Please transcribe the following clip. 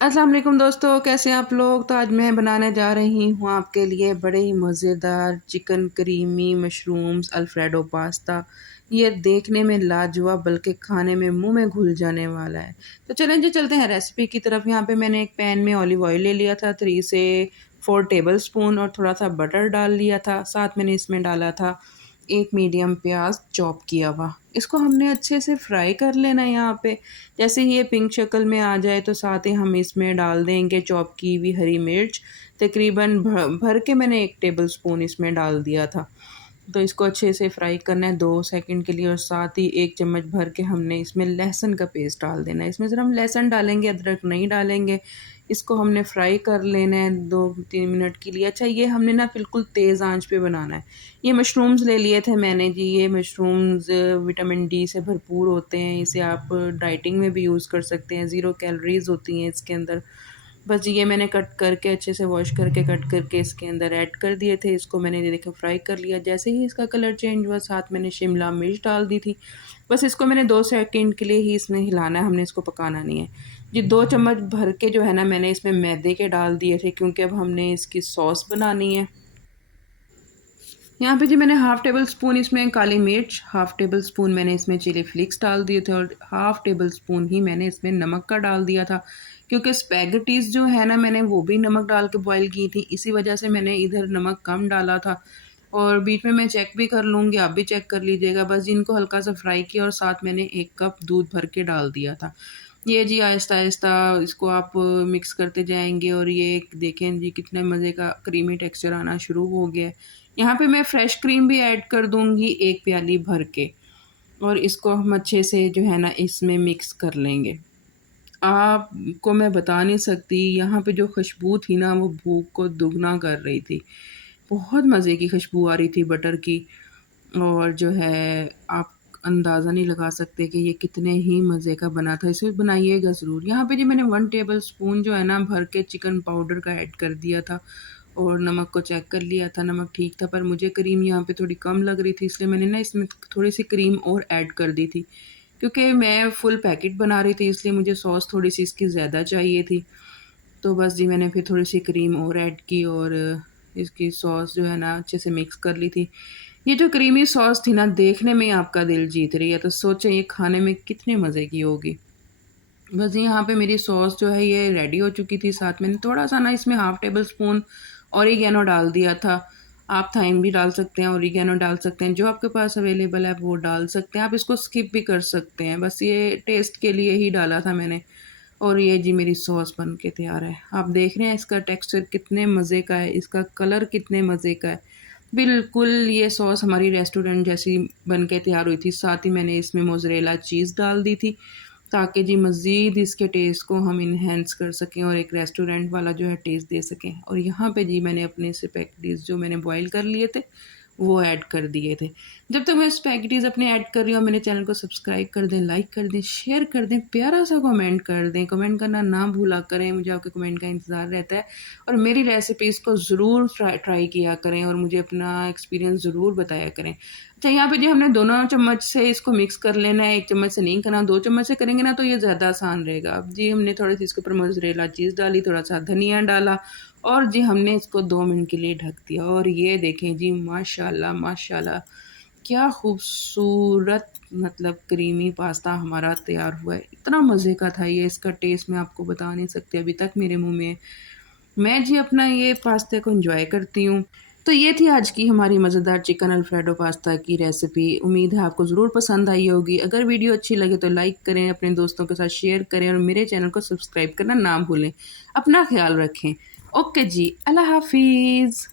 अस्सलाम वालेकुम दोस्तों, कैसे हैं आप लोग। तो आज मैं बनाने जा रही हूँ आपके लिए बड़े ही मज़ेदार chicken creamy mushrooms alfredo pasta. ये देखने में लाजवाब बल्कि खाने में मुंह में घुल जाने वाला है। तो चलें जी, चलते हैं रेसिपी की तरफ। यहाँ पे मैंने एक पैन में ऑलिव ऑयल ले लिया था, 3 से 4 टेबल स्पून, और थोड़ा सा बटर डाल लिया था। साथ मैंने इसमें डाला था एक मीडियम प्याज चॉप किया हुआ। इसको हमने अच्छे से फ्राई कर लेना है। यहाँ पे जैसे ही ये पिंक शक्ल में आ जाए तो साथ ही हम इसमें डाल देंगे चॉप की हुई हरी मिर्च। तकरीबन भर के मैंने 1 टेबल स्पून इसमें डाल दिया था। तो इसको अच्छे से फ्राई करना है 2 सेकंड के लिए, और साथ ही 1 चम्मच भर के हमने इसमें लहसुन का पेस्ट डाल देना है। इसमें सिर्फ हम लहसुन डालेंगे, अदरक नहीं डालेंगे। इसको हमने फ्राई कर लेना है 2-3 मिनट के लिए। अच्छा, ये हमने ना बिल्कुल तेज़ आंच पे बनाना है। ये मशरूम्स ले लिए थे मैंने जी। ये मशरूम्स विटामिन डी से भरपूर होते हैं। इसे आप डाइटिंग में भी यूज़ कर सकते हैं। 0 कैलोरीज़ होती हैं इसके अंदर। बस ये मैंने कट करके अच्छे से वॉश करके कट करके इसके अंदर ऐड कर दिए थे। इसको मैंने ये देखो फ्राई कर लिया। जैसे ही इसका कलर चेंज हुआ, साथ मैंने शिमला मिर्च डाल दी थी। बस इसको मैंने 2 सेकंड के लिए ही इसमें हिलाना है, हमने इसको पकाना नहीं है जी। 2 चम्मच भर के जो है ना मैंने इसमें मैदे के डाल दिए थे, क्योंकि अब हमने इसकी सॉस बनानी है। यहाँ पे जी मैंने हाफ़ टेबल स्पून इसमें काली मिर्च, हाफ़ टेबल स्पून मैंने इसमें चिली फ्लेक्स डाल दिए थे, और हाफ़ टेबल स्पून ही मैंने इसमें नमक का डाल दिया था, क्योंकि स्पैगेटीज़ जो है ना मैंने वो भी नमक डाल के बॉईल की थी। इसी वजह से मैंने इधर नमक कम डाला था। और बीच में मैं चेक भी कर लूँगी, आप भी चेक कर लीजिएगा। बस इनको हल्का सा फ्राई किया और साथ मैंने 1 कप दूध भर के डाल दिया था। ये जी आहिस्ता-आहिस्ता इसको आप मिक्स करते जाएँगे, और ये देखें जी कितने मज़े का क्रीमी टेक्सचर आना शुरू हो गया है। यहाँ पे मैं फ्रेश क्रीम भी ऐड कर दूँगी 1 प्याली भर के, और इसको हम अच्छे से जो है ना इसमें मिक्स कर लेंगे। आपको मैं बता नहीं सकती, यहाँ पे जो खुशबू थी ना वो भूख को दुगना कर रही थी। बहुत मज़े की खुशबू आ रही थी बटर की, और जो है आप अंदाज़ा नहीं लगा सकते कि ये कितने ही मज़े का बना था। इसे बनाइएगा ज़रूर। यहाँ पे जी मैंने 1 टेबल स्पून जो है ना भर के चिकन पाउडर का ऐड कर दिया था, और नमक को चेक कर लिया था, नमक ठीक था। पर मुझे क्रीम यहाँ पे थोड़ी कम लग रही थी, इसलिए मैंने ना इसमें थोड़ी-सी क्रीम और ऐड कर दी थी। क्योंकि मैं फुल पैकेट बना रही थी, इसलिए मुझे सॉस थोड़ी-सी इसकी ज़्यादा चाहिए थी। तो बस जी मैंने फिर थोड़ी-सी क्रीम और ऐड की, और इसकी सॉस जो है ना अच्छे से मिक्स कर ली थी। ये जो क्रीमी सॉस थी ना देखने में ही आपका दिल जीत रही है, तो सोचें ये खाने में कितने मज़े की होगी। बस यहाँ पे मेरी सॉस जो है ये रेडी हो चुकी थी। साथ मैंने थोड़ा-सा ना इसमें हाफ़ टेबल स्पून ऑरिगैनो डाल दिया था। आप थाइम भी डाल सकते हैं, ऑरिगैनो डाल सकते हैं, जो आपके पास अवेलेबल है वो डाल सकते हैं। आप इसको स्किप भी कर सकते हैं, बस ये टेस्ट के लिए ही डाला था मैंने। और ये जी मेरी सॉस बन के तैयार है। आप देख रहे हैं इसका टेक्सचर कितने मज़े का है, इसका कलर कितने मज़े का है। बिल्कुल ये सॉस हमारी रेस्टोरेंट जैसी बन के तैयार हुई थी। साथ ही मैंने इसमें मोज़रेला चीज़ डाल दी थी, ताकि जी मज़ीद इसके टेस्ट को हम इन्हेंस कर सकें और एक रेस्टोरेंट वाला जो है टेस्ट दे सकें। और यहाँ पे जी मैंने अपने स्पैगेटीज़ जो मैंने बॉयल कर लिए थे वो ऐड कर दिए थे। जब तक मैं स्पैगेटीज़ अपने ऐड कर रही हूँ, मेरे चैनल को सब्सक्राइब कर दें, लाइक कर दें, शेयर कर दें, प्यारा सा कमेंट कर दें। कमेंट करना ना भूला करें, मुझे आपके कमेंट का इंतज़ार रहता है। और मेरी रेसिपीज़ को ज़रूर ट्राई किया करें, और मुझे अपना एक्सपीरियंस ज़रूर बताया करें। अच्छा, यहाँ पे जी हमने दोनों चम्मच से इसको मिक्स कर लेना है, 1 चम्मच से नहीं करना। 2 चम्मच से करेंगे ना तो ये ज़्यादा आसान रहेगा। अब जी हमने थोड़ी-सी इसके ऊपर मोज़रेला चीज़ डाली, थोड़ा-सा धनिया डाला, और जी हमने इसको 2 मिनट के लिए ढक दिया। और ये देखें जी माशाल्लाह, माशाल्लाह क्या खूबसूरत मतलब क्रीमी पास्ता हमारा तैयार हुआ है। इतना मज़े का था ये, इसका टेस्ट मैं आपको बता नहीं सकती, अभी तक मेरे मुँह में है। मैं जी अपना ये पास्ते को एंजॉय करती हूँ। तो ये थी आज की हमारी मज़ेदार चिकन अल्फ्रेडो पास्ता की रेसिपी। उम्मीद है आपको ज़रूर पसंद आई होगी। अगर वीडियो अच्छी लगे तो लाइक करें, अपने दोस्तों के साथ शेयर करें, और मेरे चैनल को सब्सक्राइब करना ना भूलें। अपना ख़्याल रखें। ओके जी, अल्लाह हाफ़िज़।